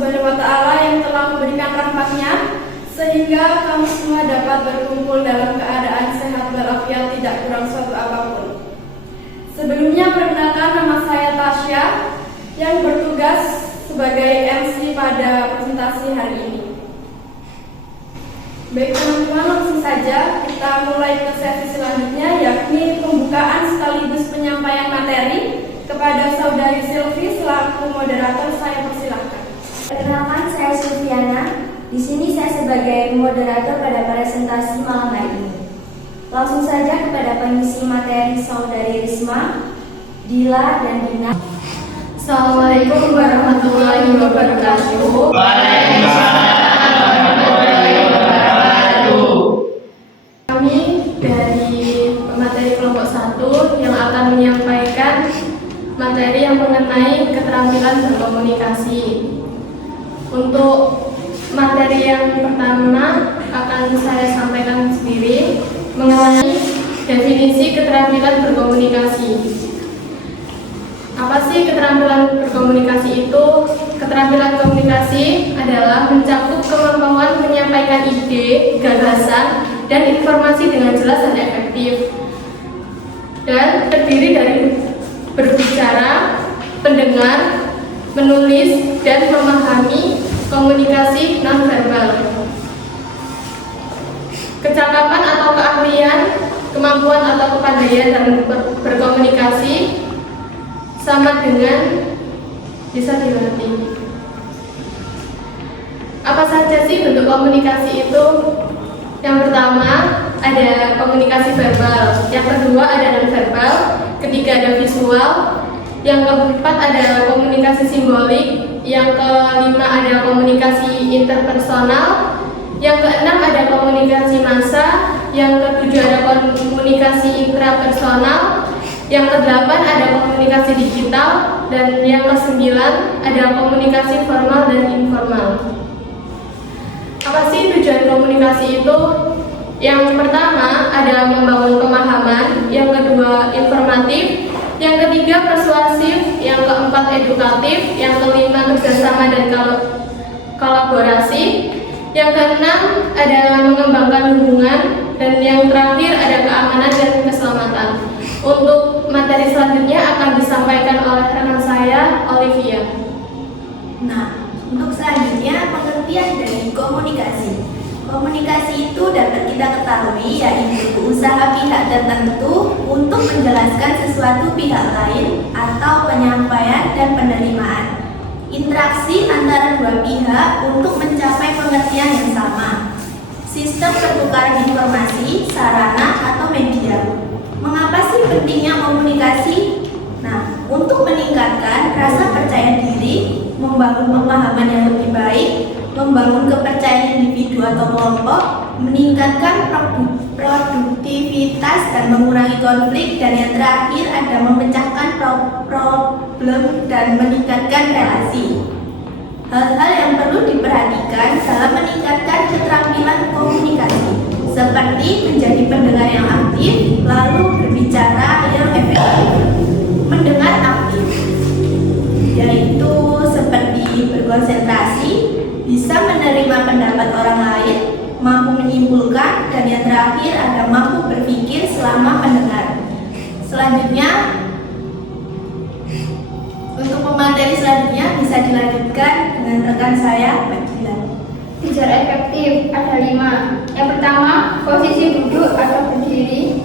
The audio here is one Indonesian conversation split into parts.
Subhanahu wa Ta'ala yang telah memberikan rahmat-Nya sehingga kami semua dapat berkumpul dalam keadaan sehat walafiat, tidak kurang suatu apapun. Sebelumnya perkenalkan, nama saya Tasya yang bertugas sebagai MC pada presentasi hari ini. Baik teman-teman, langsung saja kita mulai ke sesi selanjutnya, yakni pembukaan sekaligus penyampaian materi. Kepada Saudari Silvi selaku moderator, saya persilahkan. Perkenalkan, saya Silviana. Di sini saya sebagai moderator pada presentasi malam hari ini. Langsung saja kepada pengisi materi Saudari Risma, Dila, dan Dina. Assalamualaikum warahmatullahi wabarakatuh. Waalaikumsalam warahmatullahi wabarakatuh. Kami dari pemateri kelompok 1 yang akan menyampaikan materi yang mengenai keterampilan berkomunikasi. Untuk materi yang pertama akan saya sampaikan sendiri mengenai definisi keterampilan berkomunikasi. Apa sih keterampilan berkomunikasi itu? Keterampilan komunikasi adalah mencakup kemampuan menyampaikan ide, gagasan, dan informasi dengan jelas dan efektif. Dan terdiri dari berbicara, mendengar, menulis, dan memahami komunikasi nonverbal. Kecakapan atau keahlian, kemampuan atau kepandaian dalam berkomunikasi sama dengan bisa dilatih. Apa saja sih bentuk komunikasi itu? Yang pertama ada komunikasi verbal, yang kedua ada nonverbal, ketiga ada visual, yang keempat ada komunikasi simbolik, yang kelima ada komunikasi interpersonal, yang keenam ada komunikasi massa, yang ketujuh ada komunikasi intrapersonal, yang kedelapan ada komunikasi digital, dan yang kesembilan ada komunikasi formal dan informal. Apa sih tujuan komunikasi itu? Yang pertama adalah membangun pemahaman, yang kedua informatif, yang ketiga persuasif, yang keempat edukatif, yang kelima kerjasama dan kolaborasi, yang keenam adalah mengembangkan hubungan, dan yang terakhir ada keamanan dan keselamatan. Untuk materi selanjutnya akan disampaikan oleh rekan saya, Olivia. Nah, untuk selanjutnya pengertian dari komunikasi. Komunikasi itu dapat kita ketahui yaitu usaha pihak tertentu untuk menjelaskan sesuatu pihak lain atau penyampaian dan penerimaan. Interaksi antara dua pihak untuk mencapai pengertian yang sama. Sistem pertukaran informasi, sarana atau media. Mengapa sih pentingnya komunikasi? Nah, untuk meningkatkan rasa percaya diri, membangun pemahaman yang lebih baik, membangun kepercayaan individu atau kelompok, meningkatkan produktivitas dan mengurangi konflik, dan yang terakhir ada memecahkan problem dan meningkatkan relasi. Hal-hal yang perlu diperhatikan dalam meningkatkan keterampilan komunikasi seperti menjadi pendengar yang aktif, lalu berbicara yang efektif. Mendengar aktif yaitu seperti berkonsentrasi, bisa menerima pendapat orang lain, mampu menyimpulkan, dan yang terakhir ada mampu berpikir selama mendengar. Selanjutnya, untuk pemateri selanjutnya bisa dilanjutkan dengan rekan saya, Mbak Dila. Bicara efektif ada 5. Yang pertama, posisi duduk atau berdiri.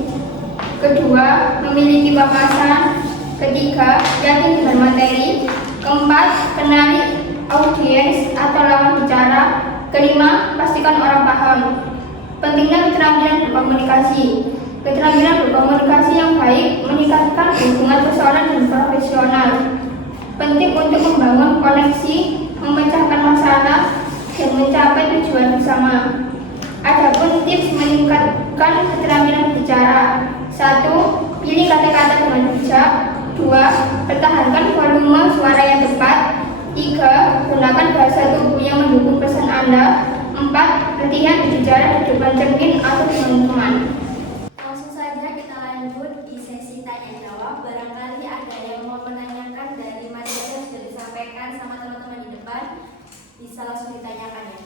Kedua, memiliki papasan. Ketiga, yakin dengan materi. Keempat, kenali audiens atau lawan bicara. Kelima, pastikan orang paham. Pentingnya keterampilan berkomunikasi. Keterampilan berkomunikasi yang baik meningkatkan hubungan personal dan profesional. Penting untuk membangun koneksi, memecahkan masalah, dan mencapai tujuan bersama. Adapun tips meningkatkan keterampilan bicara: 1. Pilih kata-kata dengan bijak. 2. Pertahankan volume suara yang tepat. 3. Gunakan bahasa tubuh yang mendukung pesan Anda. 4. Latihan berbicara di depan cermin atau teman-teman. Langsung saja kita lanjut di sesi tanya jawab. Barangkali ada yang mau menanyakan dari materi yang sudah disampaikan sama teman-teman di depan. Bisa langsung ditanyakan ya.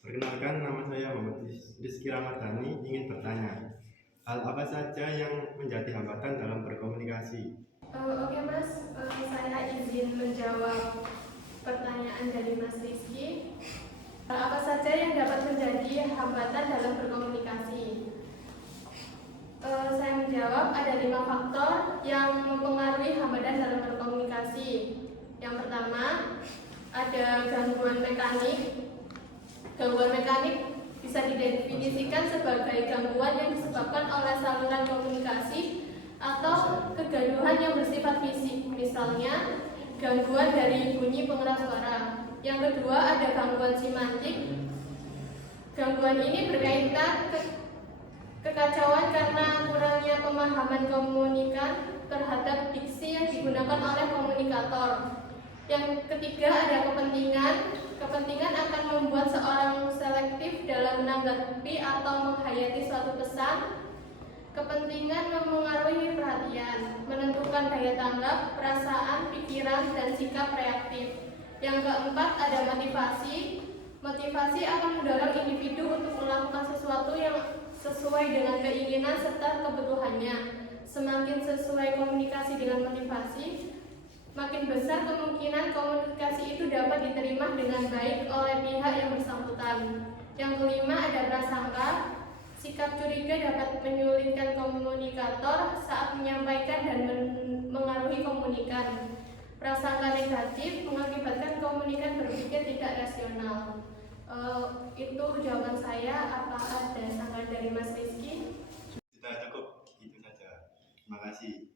Perkenalkan, nama saya Muhammad Rizky Ramadhani, ingin bertanya, hal apa saja yang menjadi hambatan dalam berkomunikasi? Oke Mas, saya izin menjawab pertanyaan dari Mas Rizky. Apa saja yang dapat menjadi hambatan dalam berkomunikasi? Saya menjawab ada 5 faktor yang mempengaruhi hambatan dalam berkomunikasi. Yang pertama, ada gangguan mekanik. Gangguan mekanik bisa didefinisikan sebagai gangguan yang disebabkan oleh saluran komunikasi atau kegaduhan yang bersifat fisik, misalnya gangguan dari bunyi pengeras suara. Yang kedua ada gangguan semantik. Gangguan ini berkaitan kekacauan karena kurangnya pemahaman komunikan terhadap diksi yang digunakan oleh komunikator. Yang ketiga ada kepentingan. Kepentingan akan membuat seorang selektif dalam menanggapi atau menghayati suatu pesan. Kepentingan memengaruhi perhatian, menentukan daya tanggap, perasaan, pikiran, dan sikap reaktif. Yang keempat ada motivasi. Motivasi akan mendorong individu untuk melakukan sesuatu yang sesuai dengan keinginan serta kebutuhannya. Semakin sesuai komunikasi dengan motivasi, makin besar kemungkinan komunikasi itu dapat diterima dengan baik oleh pihak yang bersangkutan. Yang kelima ada prasangka. Sikap curiga dapat menyulitkan komunikator saat menyampaikan dan mengaruhi komunikan. Prasangka negatif mengakibatkan komunikan berpikir tidak rasional. Itu jawaban saya. Apa ada saran dari Mas Rizky? Sudah cukup, itu saja. Terima kasih.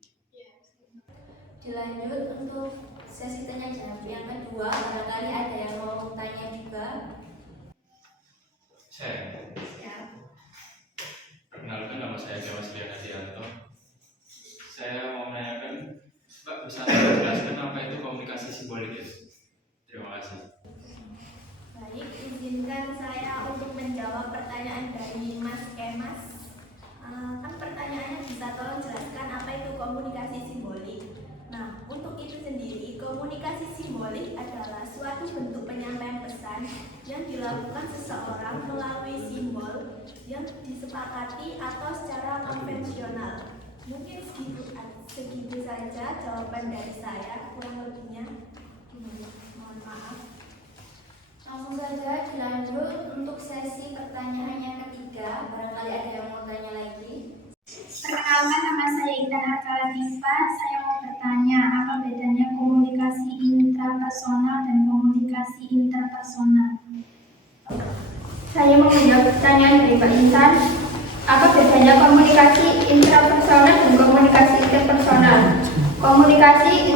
Dilanjut untuk sesi tanya jawab yang kedua, barangkali ada yang mau tanya juga. Saya. Perkenalkan, nama saya Jawas Lianadianto. Saya mau menanyakan, Mbak bisa menjelaskan apa itu komunikasi simbolik ya? Terima kasih. Baik, izinkan saya untuk menjawab pertanyaan dari Mas Emas. Kan pertanyaannya bisa tolong jelaskan apa itu komunikasi simbolik. Nah, untuk itu sendiri, komunikasi simbolik adalah suatu bentuk penyampaian pesan yang dilakukan seseorang melalui simbol yang disepakati atau secara konvensional. Mungkin segitu saja jawaban dari saya, kurang lebihnya. Mohon maaf. Langsung saja dilanjut untuk sesi pertanyaan yang ketiga. Barangkali ada yang mau tanya lagi. Perkenalkan, nama saya Indah Akalatifah. Saya mau bertanya, apa bedanya komunikasi intrapersonal dan komunikasi interpersonal? Saya mau menjawab pertanyaan dari Pak Intan. Apa bedanya komunikasi intrapersonal dan komunikasi interpersonal? Komunikasi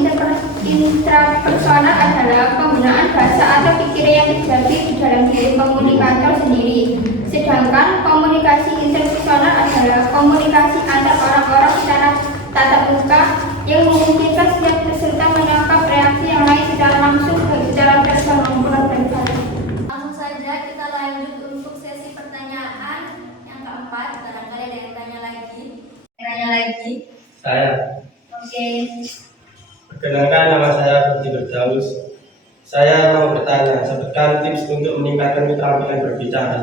intrapersonal adalah penggunaan bahasa atau pikiran yang terjadi di dalam diri komunikator sendiri. Sedangkan komunikasi interpersonal adalah komunikasi antar orang-orang secara tatap muka yang memungkinkan setiap peserta menangkap reaksi yang lain secara langsung, baik secara verbal maupun non-verbal. Langsung saja kita lanjut untuk sesi pertanyaan yang keempat. Barangkali ada yang tanya lagi. Saya. Oke. Perkenalkan, nama saya Budi Berdaus. Saya mau bertanya, sebutkan tips untuk meningkatkan keterampilan berbicara.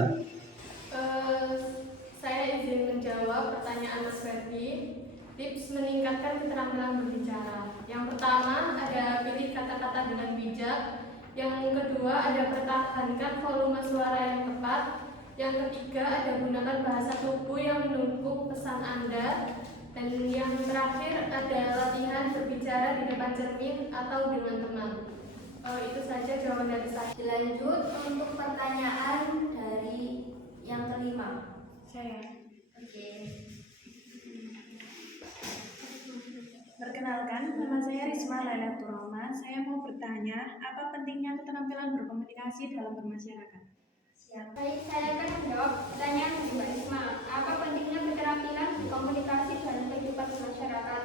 Saya izin menjawab pertanyaan Mas Ferdi. Tips meningkatkan keterampilan berbicara. Yang pertama ada pilih kata-kata dengan bijak. Yang kedua ada pertahankan volume suara yang tepat. Yang ketiga ada gunakan bahasa tubuh yang mendukung pesan Anda. Dan yang terakhir ada latihan berbicara di depan cermin atau dengan teman. Itu saja jawaban dari saya. Dilanjut untuk pertanyaan dari yang kelima. Saya. Oke. Perkenalkan, nama saya Risma Laila Turoma. Saya mau bertanya, apa pentingnya keterampilan berkomunikasi dalam bermasyarakat? Baik, saya akan menjawab pertanyaan dari Mbak Risma. Apa pentingnya keterampilan komunikasi dalam kehidupan masyarakat?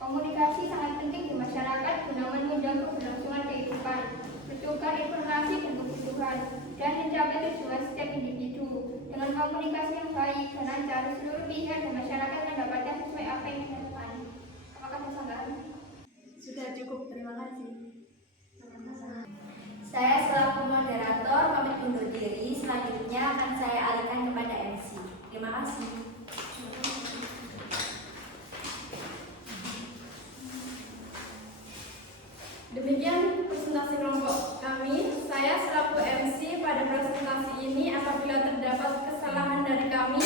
Komunikasi sangat penting di masyarakat guna menunjang keberlangsungan kehidupan, bertukar informasi dan kebutuhan, dan mencapai tujuan setiap individu. Dengan komunikasi yang baik dan lancar, seluruh pihak dan masyarakat mendapatkan sesuai apa yang diharapkan. Apakah ada tambahan? Sudah cukup. cukup, terima kasih. Saya selaku moderator pamit undur diri. Selanjutnya akan saya alihkan kepada MC. Terima kasih. Demikian presentasi kelompok kami. Saya selaku MC pada presentasi ini, apabila terdapat kesalahan dari kami,